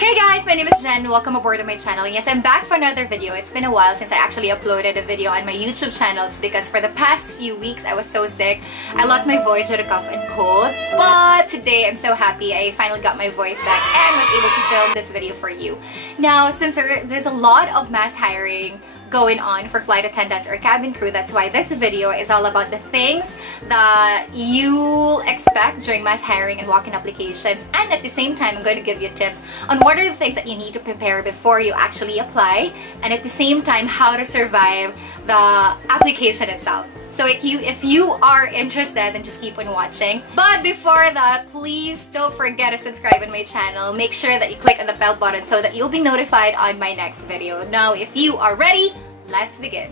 Hey guys, my name is Jen. Welcome aboard to my channel. Yes, I'm back for another video. It's been a while since I actually uploaded a video on my YouTube channels because for the past few weeks I was so sick. I lost my voice due to cough and colds. But today I'm so happy I finally got my voice back and was able to film this video for you. Now, since there's a lot of mass hiring going on for flight attendants or cabin crew, that's why this video is all about the things that you'll expect during mass hiring and walk-in applications, and at the same time I'm going to give you tips on what are the things that you need to prepare before you actually apply, and at the same time how to survive the application itself. So if you are interested, then just keep on watching. But before that, please don't forget to subscribe on my channel. Make sure that you click on the bell button so that you'll be notified on my next video. Now, if you are ready, let's begin.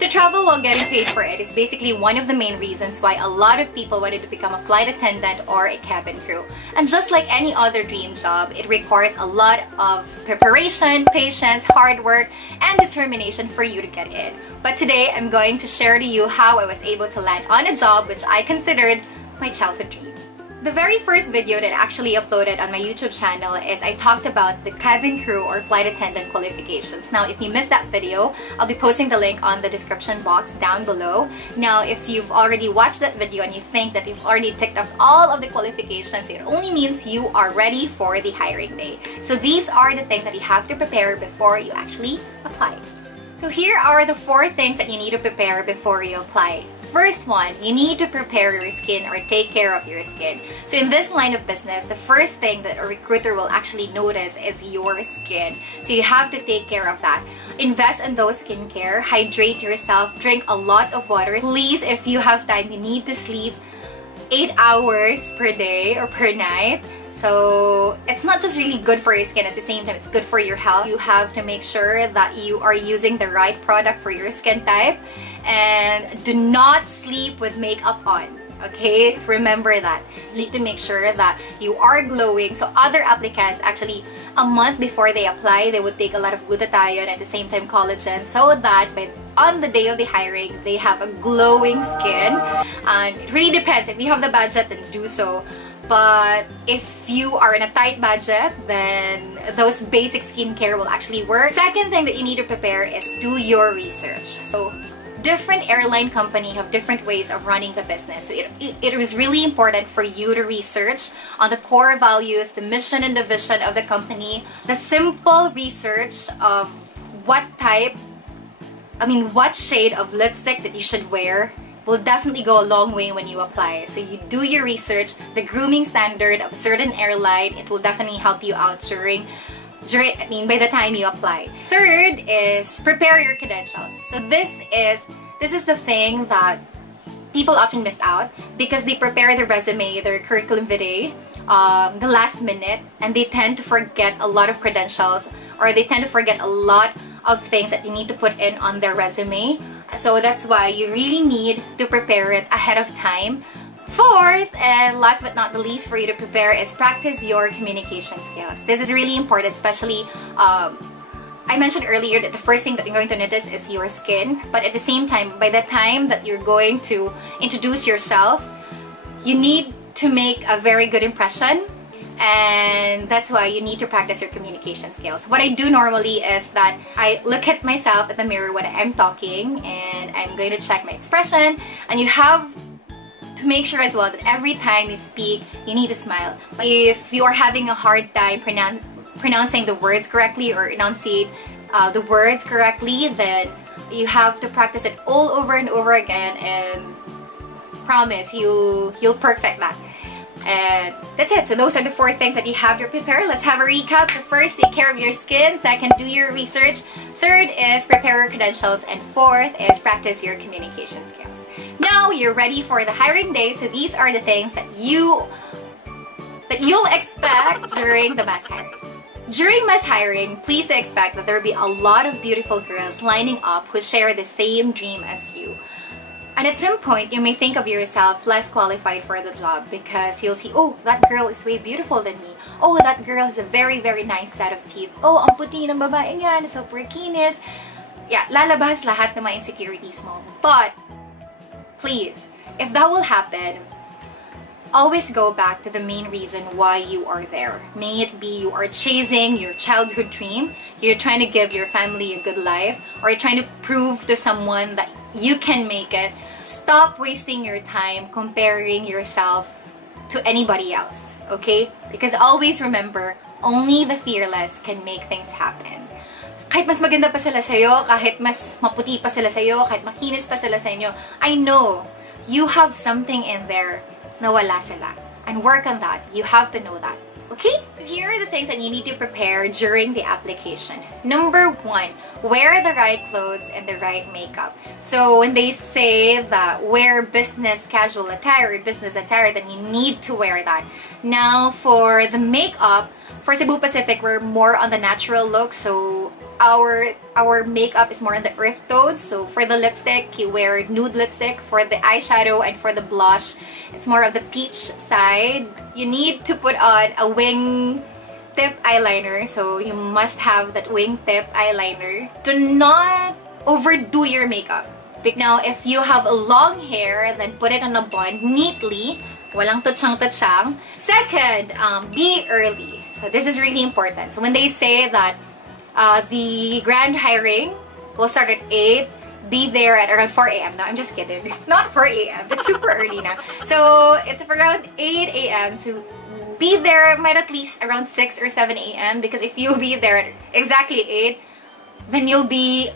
To travel while getting paid for it is basically one of the main reasons why a lot of people wanted to become a flight attendant or a cabin crew. And just like any other dream job, it requires a lot of preparation, patience, hard work, and determination for you to get in. But today, I'm going to share to you how I was able to land on a job which I considered my childhood dream. The very first video that I actually uploaded on my YouTube channel is I talked about the cabin crew or flight attendant qualifications. Now, if you missed that video, I'll be posting the link on the description box down below. Now, if you've already watched that video and you think that you've already ticked off all of the qualifications, it only means you are ready for the hiring day. So these are the things that you have to prepare before you actually apply. So here are the 4 things that you need to prepare before you apply. First one, you need to prepare your skin or take care of your skin. So in this line of business, the first thing that a recruiter will actually notice is your skin. So you have to take care of that. Invest in those skincare, hydrate yourself, drink a lot of water. Please, if you have time, you need to sleep 8 hours per day or per night. So it's not just really good for your skin, at the same time it's good for your health. You have to make sure that you are using the right product for your skin type, and do not sleep with makeup on. Okay, remember that. You need to make sure that you are glowing. So other applicants, actually a month before they apply, they would take a lot of glutathione, at the same time collagen, so that on the day of the hiring, they have a glowing skin. And it really depends. If you have the budget, then do so. But if you are in a tight budget, then those basic skincare will actually work. Second thing that you need to prepare is do your research. So different airline companies have different ways of running the business. So it is really important for you to research on the core values, the mission and the vision of the company. The simple research of what shade of lipstick that you should wear will definitely go a long way when you apply. So you do your research, the grooming standard of a certain airline, it will definitely help you out by the time you apply. Third is prepare your credentials. So this is the thing that people often miss out because they prepare their resume, their curriculum vitae, the last minute, and they tend to forget a lot of credentials, or they tend to forget a lot of things that they need to put in on their resume. So that's why you really need to prepare it ahead of time. Fourth, and last but not the least for you to prepare, is practice your communication skills. This is really important, especially I mentioned earlier that the first thing that you're going to notice is your skin, but at the same time, by the time that you're going to introduce yourself, you need to make a very good impression. And that's why you need to practice your communication skills. What I do normally is that I look at myself at the mirror when I'm talking, and I'm going to check my expression. And you have to make sure as well that every time you speak, you need to smile. If you are having a hard time pronouncing the words correctly or enunciate the words correctly, then you have to practice it all over and over again, and promise you'll perfect that. And that's it. So those are the 4 things that you have to prepare. Let's have a recap. So first, take care of your skin. Second, do your research. Third is prepare your credentials. And fourth is practice your communication skills. Now you're ready for the hiring day. So these are the things that you'll expect during the mass hiring. During mass hiring, please expect that there will be a lot of beautiful girls lining up who share the same dream as you. And at some point, you may think of yourself less qualified for the job because you'll see, oh, that girl is way beautiful than me. Oh, that girl has a very, very nice set of teeth. Oh, ang puti ng babae yan, super kinis. yeah, lalabas lahat ng mga insecurities mo. But, please, if that will happen, always go back to the main reason why you are there. May it be you are chasing your childhood dream, you're trying to give your family a good life, or you're trying to prove to someone that you can make it. Stop wasting your time comparing yourself to anybody else, okay? Because always remember, only the fearless can make things happen. Kahit mas maganda pa sila sa'yo, kahit mas maputi pa sila sa'yo, kahit makinis pa sila sa inyo, I know you have something in there na wala sila. And work on that. You have to know that. Okay? So here are the things that you need to prepare during the application. Number 1, wear the right clothes and the right makeup. So when they say that wear business casual attire or business attire, then you need to wear that. Now for the makeup, for Cebu Pacific, we're more on the natural look. So our makeup is more on the earth tones. So for the lipstick, you wear nude lipstick. For the eyeshadow and for the blush, it's more of the peach side. You need to put on a wing tip eyeliner. So you must have that wing tip eyeliner. Do not overdo your makeup. Now, if you have a long hair, then put it on a bun neatly. Walang tutsang-tutsang. Second, be early. So this is really important. So when they say that the grand hiring will start at 8, be there at around 4 a.m. No, I'm just kidding. Not 4 a.m. It's super early now. So it's around 8 a.m. So be there at least around 6 or 7 a.m. because if you be there at exactly 8, then you'll be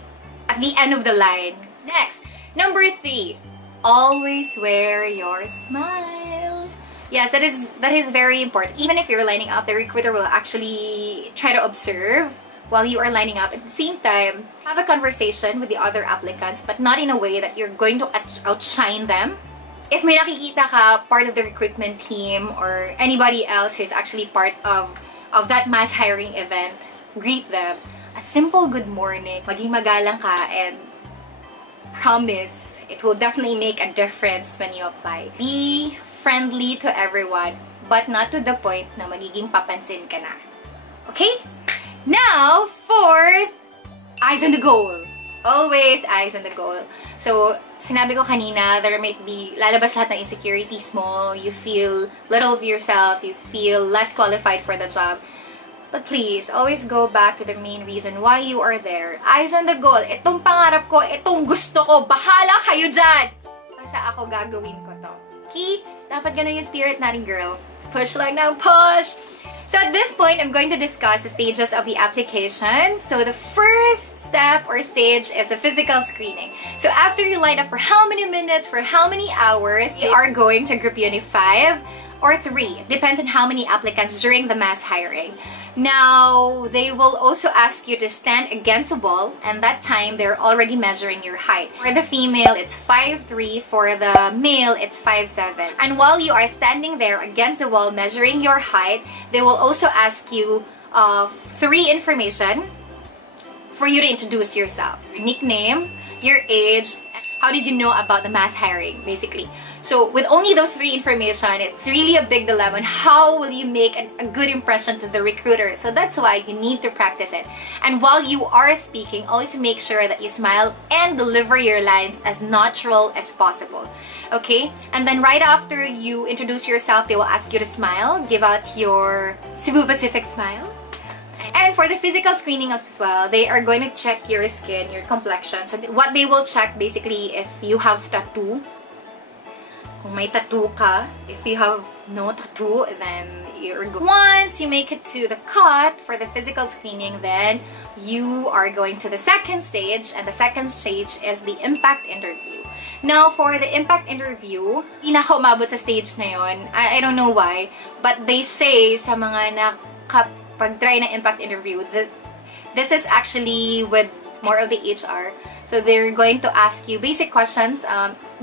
at the end of the line. Next, number 3, always wear your smile. Yes, that is very important. Even if you're lining up, the recruiter will actually try to observe while you are lining up. At the same time, have a conversation with the other applicants, but not in a way that you're going to outshine them. If may nakikita ka part of the recruitment team or anybody else who is actually part of that mass hiring event, greet them. A simple good morning, maging magalang ka, and promise, it will definitely make a difference when you apply. Be friendly to everyone, but not to the point na magiging papansin ka na. Okay? Now, fourth, eyes on the goal. Always eyes on the goal. So, sinabi ko kanina, there might be, lalabas lahat ng insecurities mo, you feel little of yourself, you feel less qualified for the job. But please, always go back to the main reason why you are there. Eyes on the goal. Itong pangarap ko, itong gusto ko, bahala kayo dyan! Basta ako gagawin ko to. Okay? Dapat ganun yung spirit natin, girl. Push lang ng push! So at this point, I'm going to discuss the stages of the application. So the first step or stage is the physical screening. So after you line up for how many minutes, for how many hours, you are going to group unit 5 or 3. It depends on how many applicants during the mass hiring. Now, they will also ask you to stand against a wall, and that time they're already measuring your height. For the female, it's 5'3", for the male, it's 5'7". And while you are standing there against the wall measuring your height, they will also ask you 3 information for you to introduce yourself. Your nickname, your age, how did you know about the mass hiring, basically. So with only those 3 information, it's really a big dilemma on how will you make a good impression to the recruiter. So that's why you need to practice it. And while you are speaking, always make sure that you smile and deliver your lines as natural as possible. Okay? And then right after you introduce yourself, they will ask you to smile. Give out your Cebu Pacific smile. And for the physical screening as well, they are going to check your skin, your complexion. So what they will check basically, if you have tattoo, kung may tattoo ka, if you have no tattoo, then you're good. Once you make it to the cut for the physical screening, then you are going to the second stage, and the second stage is the impact interview. Now, for the impact interview, hindi na ako umabot sa stage na yun. I don't know why, but they say sa mga nakapag-try na impact interview, this is actually with more of the HR. So they're going to ask you basic questions,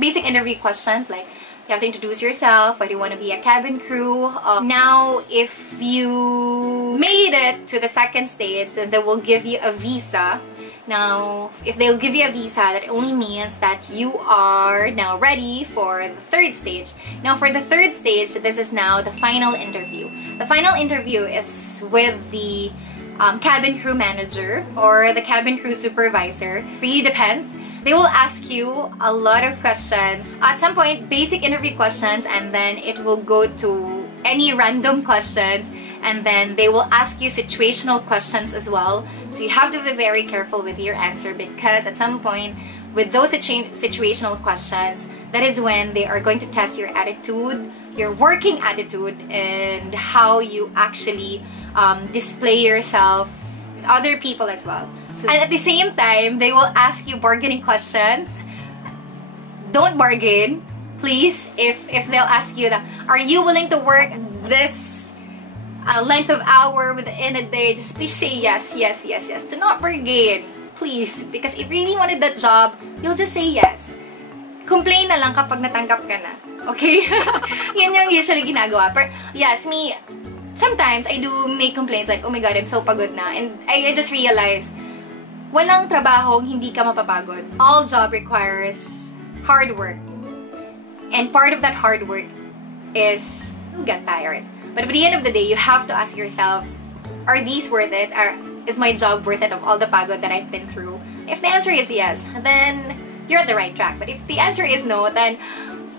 basic interview questions, like you have to introduce yourself, why do you want to be a cabin crew. Now, if you made it to the second stage, then they will give you a visa. Now, if they'll give you a visa, that only means that you are now ready for the third stage. Now, for the third stage, this is now the final interview. The final interview is with the cabin crew manager or the cabin crew supervisor. Really depends. They will ask you a lot of questions. At some point, basic interview questions, and then it will go to any random questions, and then they will ask you situational questions as well. So you have to be very careful with your answer, because at some point with those situational questions, that is when they are going to test your attitude, your working attitude, and how you actually display yourself with other people as well. So, and at the same time, they will ask you bargaining questions. Don't bargain, please. If they'll ask you that, are you willing to work this length of hour within a day, just please say yes, yes, yes, yes. Do not bargain, please. Because if you really wanted that job, you'll just say yes. Complain na lang kapag natanggap ka na. Okay? Yun yung usually ginagawa. But yes, me, sometimes I do make complaints like, oh my god, I'm so pagod na. And I just realized, walang trabahong hindi ka mapapagod. All job requires hard work. And part of that hard work is you get tired. But at the end of the day, you have to ask yourself, are these worth it? Is my job worth it of all the pagod that I've been through? If the answer is yes, then you're at the right track. But if the answer is no, then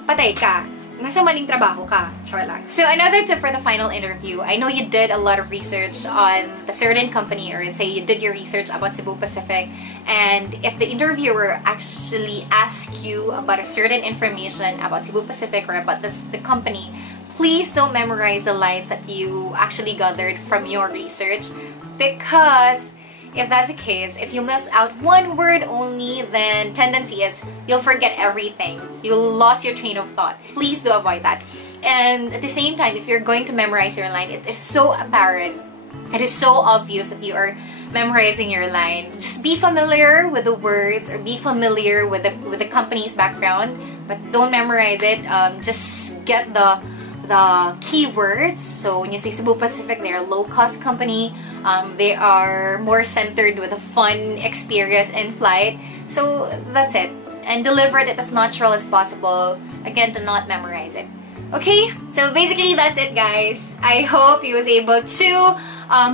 patay ka. Nasa maling trabaho ka. Char lang. So another tip for the final interview. I know you did a lot of research on a certain company, or let's say you did your research about Cebu Pacific, and if the interviewer actually asks you about a certain information about Cebu Pacific or about the company, please don't memorize the lines that you actually gathered from your research, because if that's the case, if you miss out one word only, then tendency is you'll forget everything. You'll lose your train of thought. Please do avoid that. And at the same time, if you're going to memorize your line, it is so apparent, it is so obvious that you are memorizing your line. Just be familiar with the words, or be familiar with the company's background, but don't memorize it. Just get the keywords. So when you say Cebu Pacific, they're a low-cost company. They are more centered with a fun experience in flight. So that's it. And deliver it as natural as possible. Again, do not memorize it. Okay? So basically, that's it, guys. I hope you was able to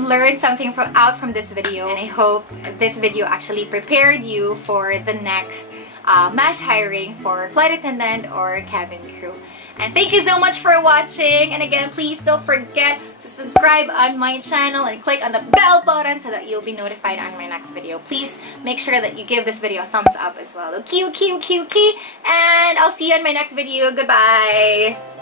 learn something out from this video. And I hope this video actually prepared you for the next mass hiring for flight attendant or cabin crew. And thank you so much for watching. And again, please don't forget to subscribe on my channel and click on the bell button so that you'll be notified on my next video. Please make sure that you give this video a thumbs up as well. Okay, okay, okay, okay. And I'll see you in my next video. Goodbye.